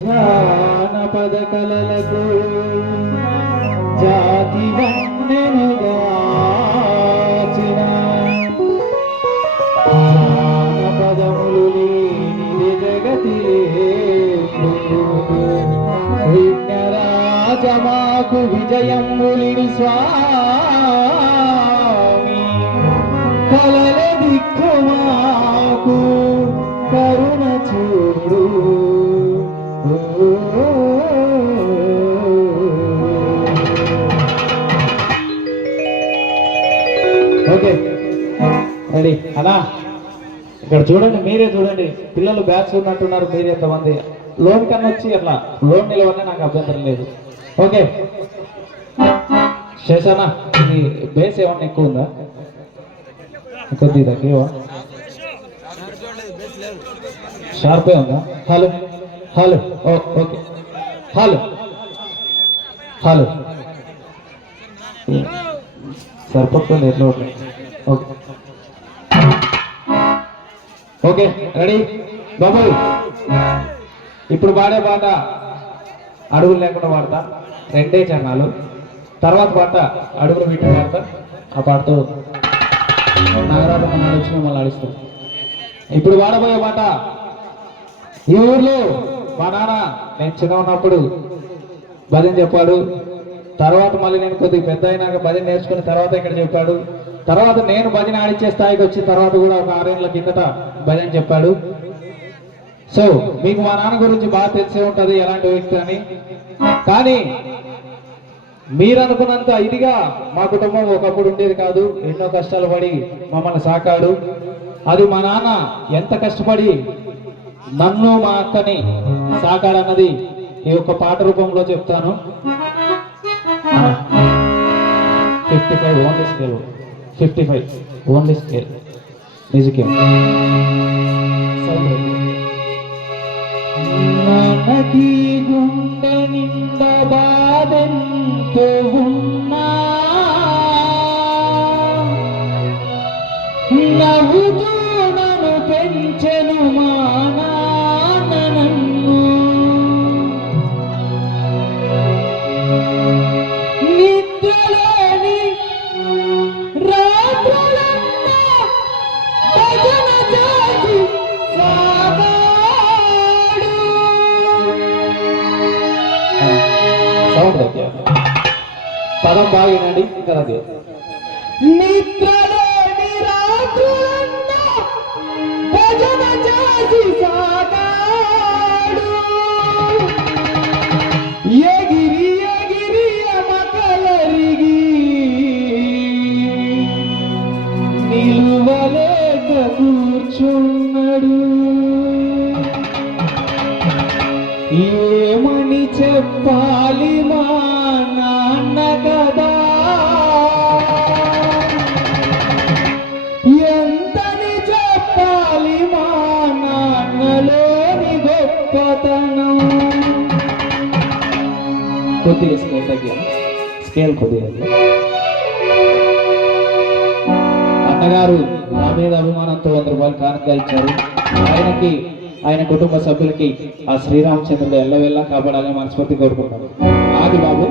జానపద కలలకు జాతి వన్నెనుగాచిన జానపదములు లేనిది జగతి విఘ్నరాజమాకు విజయములిడు స్వామి. కలల దిక్కు మాకు కరుణ చూడు. ఓకే. రెడీ. ఇక్కడ చూడండి మీరే చూడండి. పిల్లలు బ్యాచ్ ఉన్నట్టున్నారు మీరే ఎంతమంది. లోన్ కన్నా వచ్చి అట్లా లోన్ నిలవనే నాకు అభ్యంతరం లేదు. ఓకే. శేషానా ఇది బేస్ ఏమన్నా ఎక్కువ ఉందా? కొద్ది తక్కువ షార్పే ఉందా? Hello. Hello okay. Hello. Hello. సరిపోతుంది ఎట్లా ఓకే. Okay ready? బాబు. ఇప్పుడు పాడే పాట అడుగులు లేకుండా పాడతా. రెండే చరణాలు. తర్వాత పాట అడుగులు పెట్టి పాడతా ఆ పాటతో నగరాలు మన వచ్చి మిమ్మల్ని ఇప్పుడు పాడబోయే పాట ఈ ఊర్లో మా నాన్న నేను చిన్న ఉన్నప్పుడు భజన చెప్పాడు. తర్వాత మళ్ళీ నేను కొద్దిగా పెద్ద అయినాక భజన నేర్చుకున్న తర్వాత ఇక్కడ చెప్పాడు. తర్వాత నేను భజన ఆడిచ్చే స్థాయికి వచ్చిన తర్వాత కూడా ఒక ఆరేళ్ళ కిందట భజన చెప్పాడు. సో మీకు మా నాన్న గురించి బాగా తెలిసే ఉంటుంది ఎలాంటి వ్యక్తి అని. కానీ మీరు అనుకున్నంత ఇదిగా మా కుటుంబం ఒకప్పుడు ఉండేది కాదు. ఎన్నో కష్టాలు పడి మమ్మల్ని సాకాడు. అది మా నాన్న ఎంత కష్టపడి నన్ను మా అక్కని సాకాడన్నది ఈ యొక్క పాట రూపంలో చెప్తాను. Fifty five only scale. Fifty five only scale. Music మనకి గుండె నిండా బాధెంతో ఉన్నా. నవ్వుతూ నన్ను పెంచను సౌండ్ దగ్గర. పదం బాగా వినండి ఇంకా అది భజన చేసి సాగాడు. ఏమని చెప్పాలి మా నాన్న కదా. ఎంతని చెప్పాలి మా నాన్నలోని గొప్పతనం. కొద్దిగా స్కేల్ తగ్గా స్కేల్ కొద్దిగా అన్నగారు నా మీద అభిమానంతో వంద రూపాయలు కానుక ఇచ్చారు. ఆయనకి ఆయన కుటుంబ సభ్యులకి ఆ శ్రీరామచంద్రుడు ఎల్లవెల్లా కాపాడాలని మనస్ఫూర్తి కోరుకుంటాను ఆది బాబు.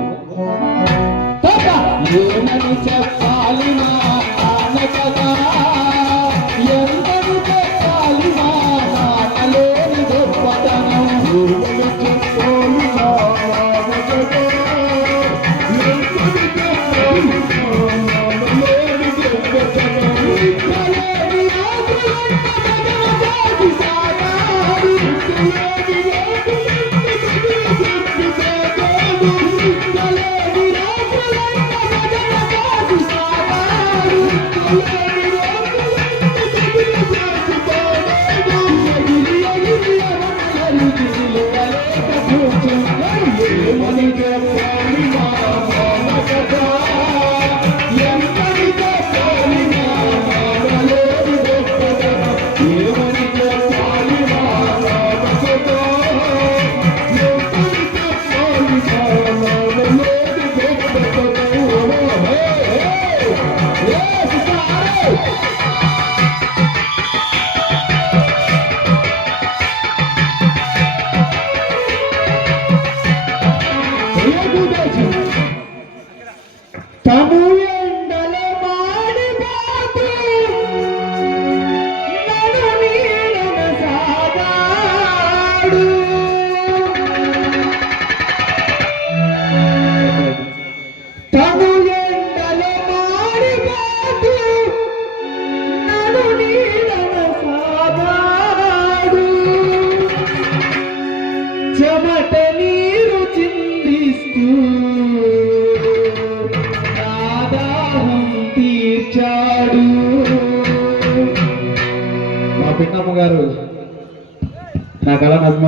తాత! I'm gonna get my money back. చేసి సాగాడు.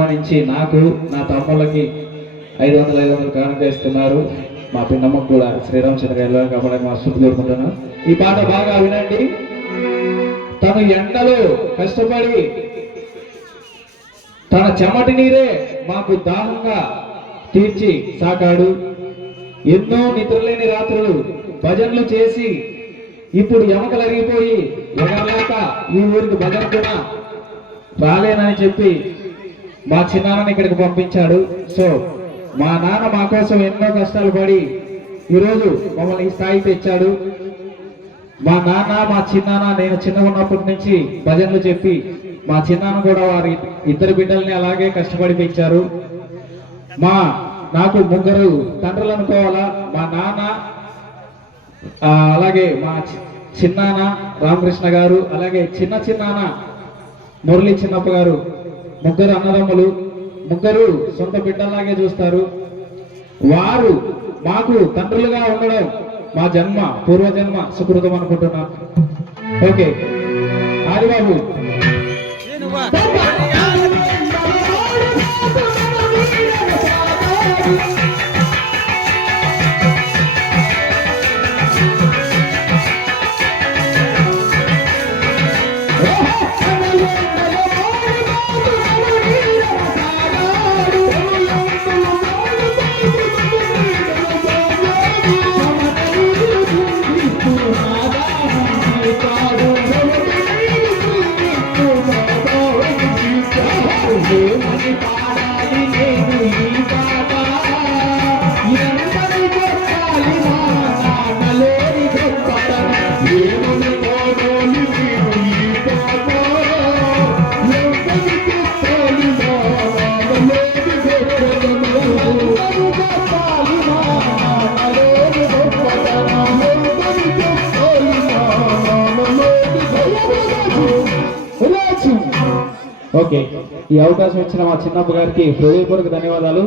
కళను నాకు నా తమ్ముళ్ళకి ఐదు వందలు ఐదు వందలు కానుక ఇస్తున్నారు మా పిన్నమ్మకు కూడా శ్రీరామచంద్ర గారిలో కాబట్టి మా శుద్ధి కోరుకుంటున్నాను ఈ పాట బాగా వినండి. తను ఎండలో కష్టపడి తన చెమటి నీరే మాకు దాహంగా తీర్చి సాకాడు. ఎన్నో నిద్రలేని రాత్రులు భజనలు చేసి ఇప్పుడు ఎమకలు అరిగిపోయి ఈ ఊరికి భజన కూడా రాలేనని చెప్పి మా చిన్నాన్నని ఇక్కడికి పంపించాడు. సో మా నాన్న మా కోసం ఎన్నో కష్టాలు పడి ఈరోజు మమ్మల్ని ఈ స్థాయికి తెచ్చాడు. మా నాన్న మా చిన్నాన్న నేను చిన్నగా ఉన్నప్పటి నుంచి భజనలు చెప్పి మా చిన్నాన్న కూడా వారి ఇద్దరు బిడ్డల్ని అలాగే కష్టపడి పెంచారు. మా నాకు ముగ్గురు తండ్రులు అనుకోవాలా? మా నాన్న అలాగే మా చిన్నాన్న రామకృష్ణ గారు అలాగే చిన్న చిన్నాన్న మురళి చిన్నప్ప గారు ముగ్గురు అన్నదమ్ములు ముగ్గురు సొంత బిడ్డల్లాగే చూస్తారు. వారు మాకు తండ్రులుగా ఉండడం మా జన్మ పూర్వజన్మ సుకృతం అనుకుంటున్నా. ఓకే. ఆదిబాబు. ఓకే. ఈ అవకాశం ఇచ్చిన మా చిన్నప్ప గారికి హృదయపూర్వక ధన్యవాదాలు.